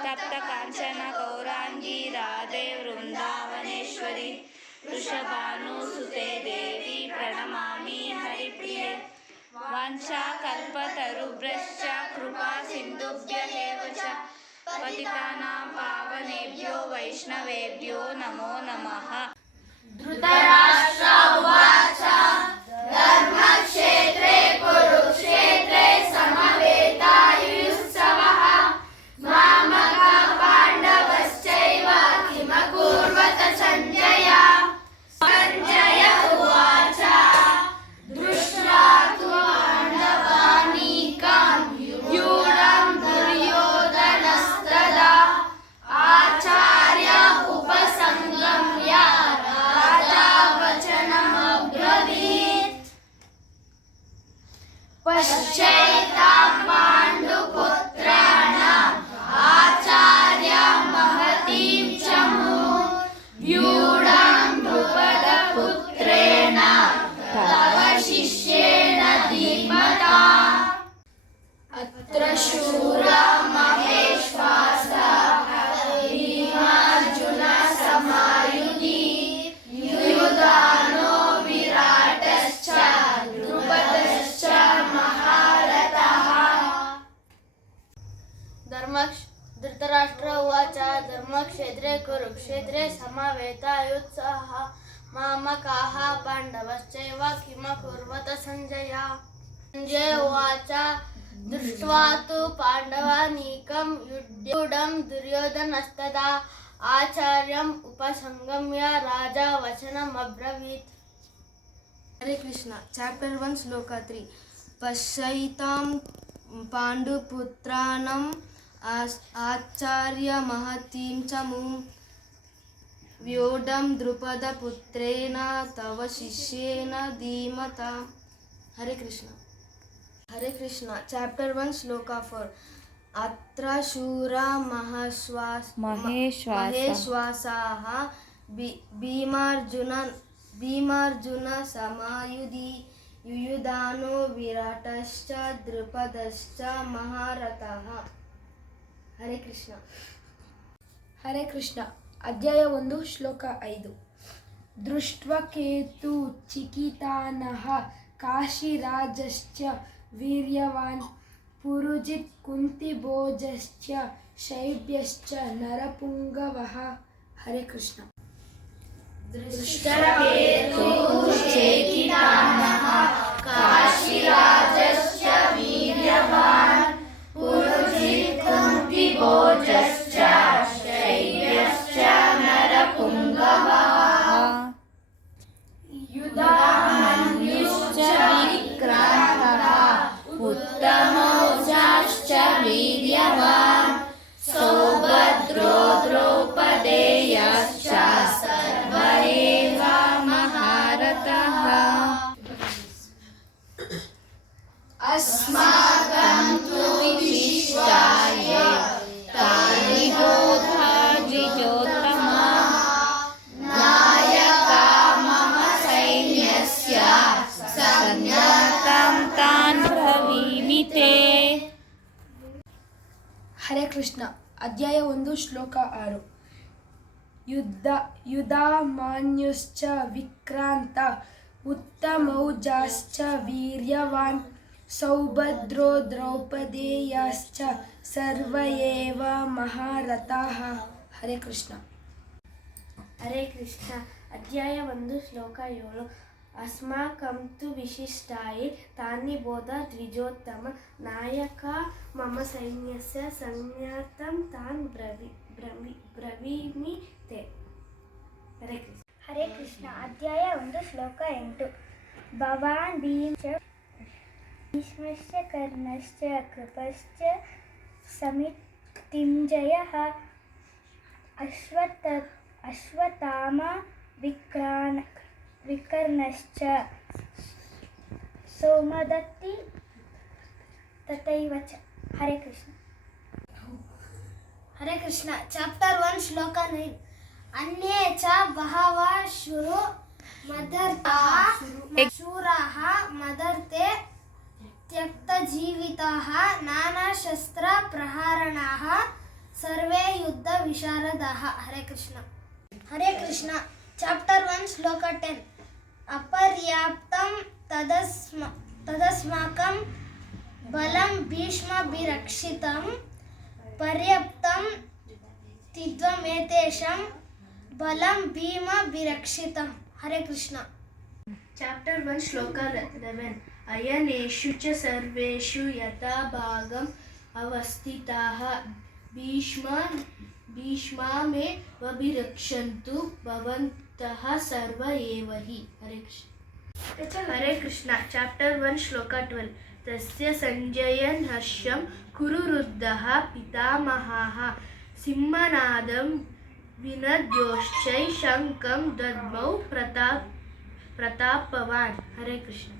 तप्त कांचन गौरांगी राधे वृंदावनेश्वरी वृषभानुसुते देवी प्रणमामि हरिप्रिये वाञ्छाकल्पतरुभ्यश्च कृपा सिन्धुभ्यः च पतितानां पावनेभ्यो वैष्णवेभ्यो नमो नमः। धृतराष्ट्र उवाच धर्मक्षेत्रे कुरुक्षेत्रे समवेतायुत्सवः मामकः पाण्डवश्चैव किमकुर्वत सञ्जय। सञ्जय उवाच दृष्ट्वा तु पाण्डवानीकं व्यूढं दुर्योधनस्तदा आचार्य उपसंगम्य पश्चैतां पाण्डुपुत्राणाम् आचार्य महतीं च व्यूढं द्रुपदपुत्रेण तव शिष्येण धीमता। अत्र शूरा महेश्वासः भीमार्जुनसमायुधि युयुधानो विराटश्च द्रुपदश्च महारथः। धृतराष्ट्र उवाच धर्मक्षेत्रे कुरुक्षेत्रे समवेतायुत्सवः मामकाः पाण्डवश्चैव किमकुर्वत सञ्जय। सञ्जय उवाच दृष्ट्वा तु पाण्डवानीकं व्यूढं दुर्योधनस्तदा आचार्यम् उपसंगम्य राजा वचनम् अब्रवीत्। हरे कृष्ण। चैप्टर 1 श्लोक 3 पश्यैतां पाण्डुपुत्राणाम् आचार्य महतीं च व्यूढं द्रुपदपुत्रेण तव शिष्येन धीमता। हरे कृष्ण। हरे कृष्ण। चैप्टर 1 श्लोक 4 अत्र शूरा महेश्वासाः भीमार्जुनसमायुधि युयुधानो विराटश्च द्रुपदश्च महारथः। हरे कृष्ण। हरे कृष्ण। अध्याय 1 श्लोक 5 दृष्ट्वकेतु चिकितानः काशीराजश्च वीर्यवान् पुरुजित् कुन्तिभोजश्च शैब्यश्च नरपुङ्गवः। हरे कृष्ण। दृष्टकेतु चिकितानः काशीराजश्च वीर्यवान् पुरुजित् कुन्तिभोजश्च शैब्यश्च नरपुङ्गवः युधामन्युश्च विक्रान्तः उत्तमौजाश्च वीर्यवान् सौभद्रो द्रौपदेयश्च सर्व एव महारथः। अस्माकं तु विशिष्टाय तानि बोधा द्विजोत्तमा नायका मम सैन्यस्य संज्ञातं तान् ब्रवीमि ते। हरे कृष्ण। अध्याय 1 श्लोक 6 युधामन्युश्च विक्रान्त उत्तमौजाश्च वीर्यवान् सौभद्रो द्रौपदेयश्च सर्व एव महारथाः। हरे कृष्ण। हरे कृष्ण। अध्याय 1 श्लोक 7 अस्माकं तु विशिष्टाय तानि बोध द्विजोत्तम नायक मम सैन्यस्य संज्ञातं तान् ब्रवीमि ते। हरे कृष्ण। हरे कृष्ण। अध्याय 1 श्लोक 8 भवान् भीष्मश्च कर्णश्च कृपश्च समितिञ्जयः अश्वत्थामा विकर्णश्च सोमदत्ति तथैव च। हरे कृष्ण। हरे कृष्ण। चैप्टर 1 श्लोक 9 अन्ये च बहवः शूराः मदर्थे त्यक्तजीविताः नानाशस्त्रप्रहारणाः ಸರ್ವೇ ಯುದ್ಧ ವಿಶಾರದಾಃ. ಹರೇ ಕೃಷ್ಣ. ಹರೇ ಕೃಷ್ಣ. ಚಾಪ್ಟರ್ 1 ಶ್ಲೋಕ 10. ಅಪರ್ಯಾಪ್ತಂ ತದಸ್ಮಾಕಂ ಬಲಂ ಭೀಷ್ಮಾಭಿರಕ್ಷಿತಂ ಪರ್ಯಾಪ್ತಂ ತಿದ್ವಮೇತೇಷಾಂ ಬಲಂ ಭೀಮಾಭಿರಕ್ಷಿತಂ. ಹರೇ ಕೃಷ್ಣ. ಚಾಪ್ಟರ್ 1 ಶ್ಲೋಕ 11. ಅಯನೇಷು ಚ ಸರ್ವೇಷು ಯಥಾ ಭಾಗಂ ಅವಸ್ಥಿತಾಃ ಭೀಷ್ಮೇ ವಭಿರಕ್ಷಂತು ಭವಂತಃ ಸರ್ವ ಏವ ಹಿ. ಹರೇ ಕೃಷ್ಣ. ಹರೇ ಕೃಷ್ಣ. ಚಾಪ್ಟರ್ 1 ಶ್ಲೋಕ 12. ತಸ್ಯ ಸಂಜಯನ್ ಹರ್ಷಂ ಕುರುವೃದ್ಧಃ ಪಿತಾಮಹಃ ಸಿಂಹನಾದಂ ವಿನದ್ಯೋಶ್ಚೈ ಶಂಖಂ ದದ್ಮೌ ಪ್ರತಾಪವಾನ್. ಹರೇ ಕೃಷ್ಣ.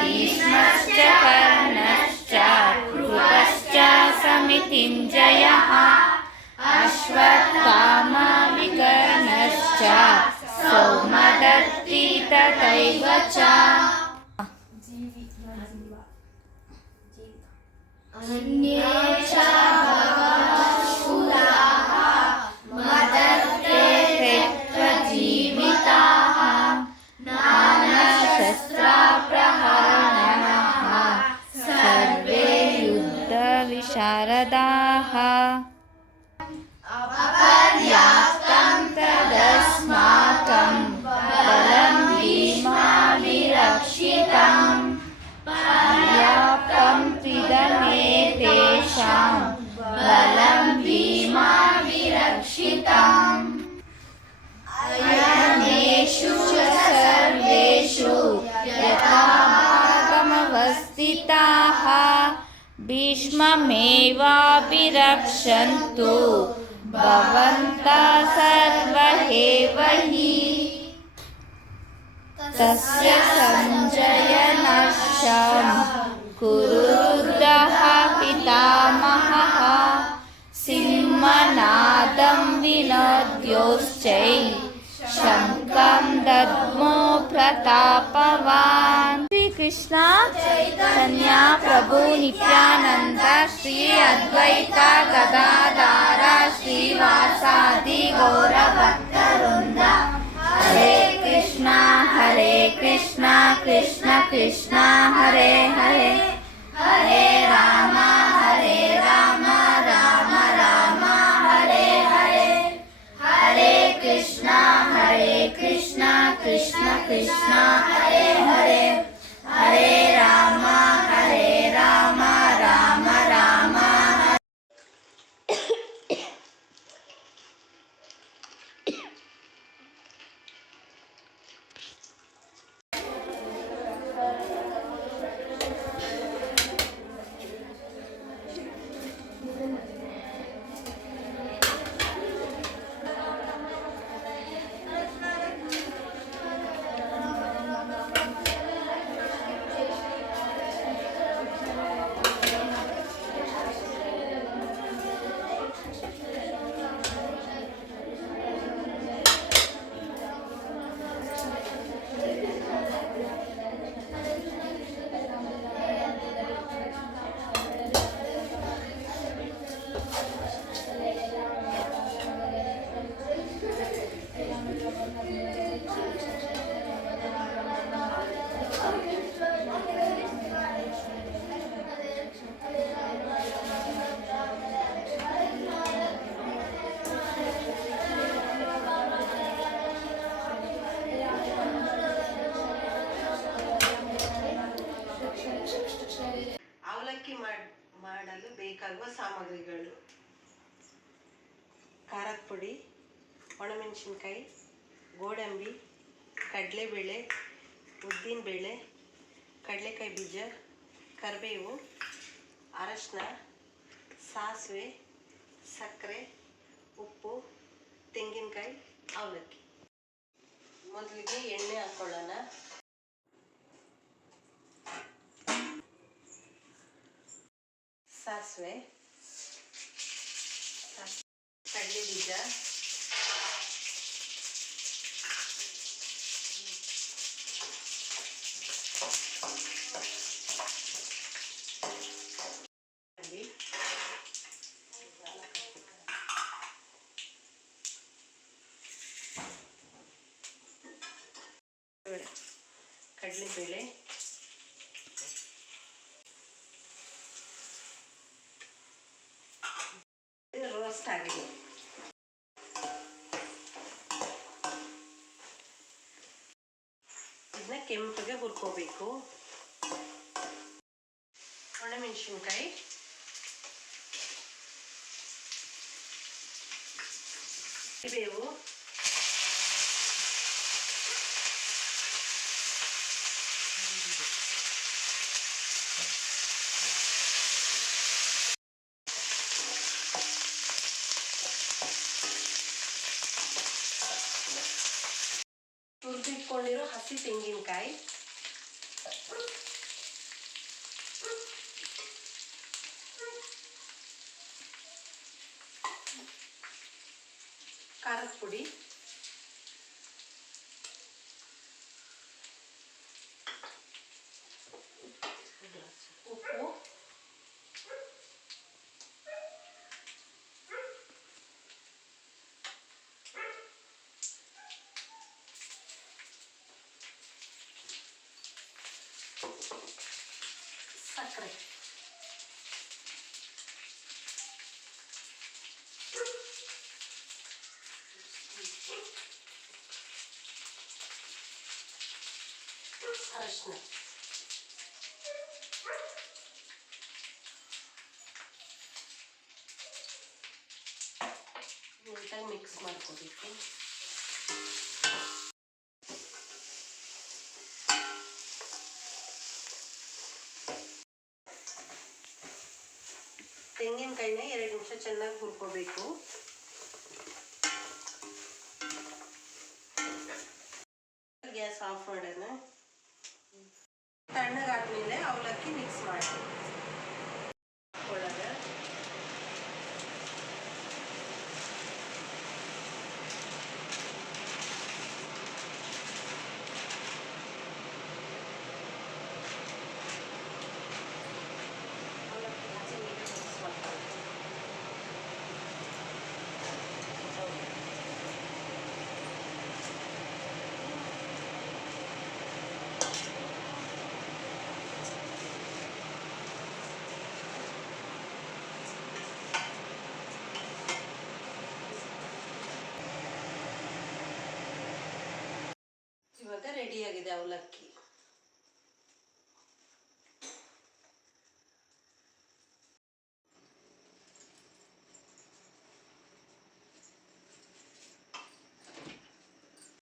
ಭೀಷ್ಮಶ್ಚ ಕರ್ಣಶ್ಚ ಕೃಪಶ್ಚ ಸಮಿತಿಂಜಯಃ ಅಶ್ವತ್ಥಾಮಾ ವಿಕರ್ಣಶ್ಚ ಸೌಮದತ್ತಿ ತಥೈವ ಚ. ಜೀವಿತಾಃ ನಾನಾಶಸ್ತ್ರಪ್ರಹರಣಃ ಸರ್ವೇ ಯುದ್ಧ ವಿಶಾರದಾಃ. ಅಪರ್ಯಾಪ್ತಂ ತದಸ್ಮಾಕಂ ಬಲಂ ಭೀಮಾಭಿರಕ್ಷಿತಂ ಪರ್ಯಾಪ್ತಂ ತಿದಮೇತೇಷಾಂ ಬಲಂ ಭೀಮಾಭಿರಕ್ಷಿತಂ ಅಯನೇಷು ಚ ಸರ್ವೇಷು ಯಥಾ ಭಾಗಮವಸ್ಥಿತಾಃ ಭೀಷ್ಮಮೇವಾಭಿರಕ್ಷन्तु ಭವಂತಃ ಸರ್ವ ಏವ ಹಿ. ತಸ್ಯ ಸಂಜಯನರ್ಷಂ ಕುರುವೃದ್ಧಃ ಪಿತಾಮಹಃ ಸಿಂಹನಾದಂ ವಿನದ್ಯೋಶ್ಚೈ ಶಂಖಂ ದದ್ಮೋ ಪ್ರತಾಪವಾನ್. ಶ್ರೀ ಕೃಷ್ಣ ಚೈತನ್ಯ ಪ್ರಭು ನಿತ್ಯಾನಂದ ಶ್ರೀ ಅದ್ವೈತ ಗದಾಧರ ಶ್ರೀವಾಸಾದಿ ಗೌರ ಭಕ್ತವೃಂದ. ಹರೇ ಕೃಷ್ಣ ಕೃಷ್ಣ ಕೃಷ್ಣ ಹರೇ ಹರೇ ಹರೇ ರಾಮ ರಾಮ ರಾಮ ಹರೇ ಹರೇ. ಹರೇ ಕೃಷ್ಣ ಕೃಷ್ಣ ಕೃಷ್ಣ ಹರೇ ಹರೇ ಹರೇ ರಾಮ ರಾಮ ರಾಮ. ಮಾಡಲು ಬೇಕಾಗುವ ಸಾಮಗ್ರಿಗಳು: ಖಾರದ ಪುಡಿ, ಒಣಮೆಣಸಿನ್ಕಾಯಿ, ಗೋಡಂಬಿ, ಕಡಲೆಬೇಳೆ, ಉದ್ದಿನಬೇಳೆ, ಕಡಲೆಕಾಯಿ ಬೀಜ, ಕರಿಬೇವು, ಅರಶಿನ, ಸಾಸಿವೆ, ಸಕ್ಕರೆ, ಉಪ್ಪು, ತೆಂಗಿನಕಾಯಿ, ಅವಲಕ್ಕಿ. ಮೊದಲಿಗೆ ಎಣ್ಣೆ ಹಾಕ್ಕೊಳ್ಳೋಣ. ಸಾಸಿವೆ, ಕಡಲೆ ಬೀಜ, ಕಡಲೆಬೇಳೆ, ರೋಸ್ಟ್ ಆಗಿದೆ. ಇದನ್ನ ಕೆಂಪಗೆ ಹುರ್ಕೋಬೇಕು. ಒಣಮೆಣಸಿನ್ಕಾಯಿ, ಬೇವು, ತುರಿದಿಟ್ಕೊಂಡಿರೋ ಹಸಿ ತೆಂಗಿನಕಾಯಿ, ಖಾರದ ಪುಡಿ, ಉಪ್ಪು, ಸಕ್ಕರೆ, ಅರಿಶಿನ, ನೀಟಾಗಿ ಮಿಕ್ಸ್ ಮಾಡ್ಕೋಬೇಕು. ತೆಂಗಿನಕಾಯಿನ 2 ನಿಮಿಷ ಚೆನ್ನಾಗಿ ಹುರ್ಕೋಬೇಕು. ಗ್ಯಾಸ್ ಆಫ್ ಮಾಡೋಣ. ತಣ್ಣಗಾದ್ಮೇಲೆ ಅವಲಕ್ಕಿ ಮಿಕ್ಸ್ ಮಾಡಿ ಒಳಗೆ ಅವಲಕ್ಕಿ ಹಾಕಿ ನೀಟಾಗಿ ಮಿಕ್ಸ್ ಮಾಡ್ತಾರೆ. ಇವಾಗ ರೆಡಿಯಾಗಿದೆ ಅವಲಕ್ಕಿ.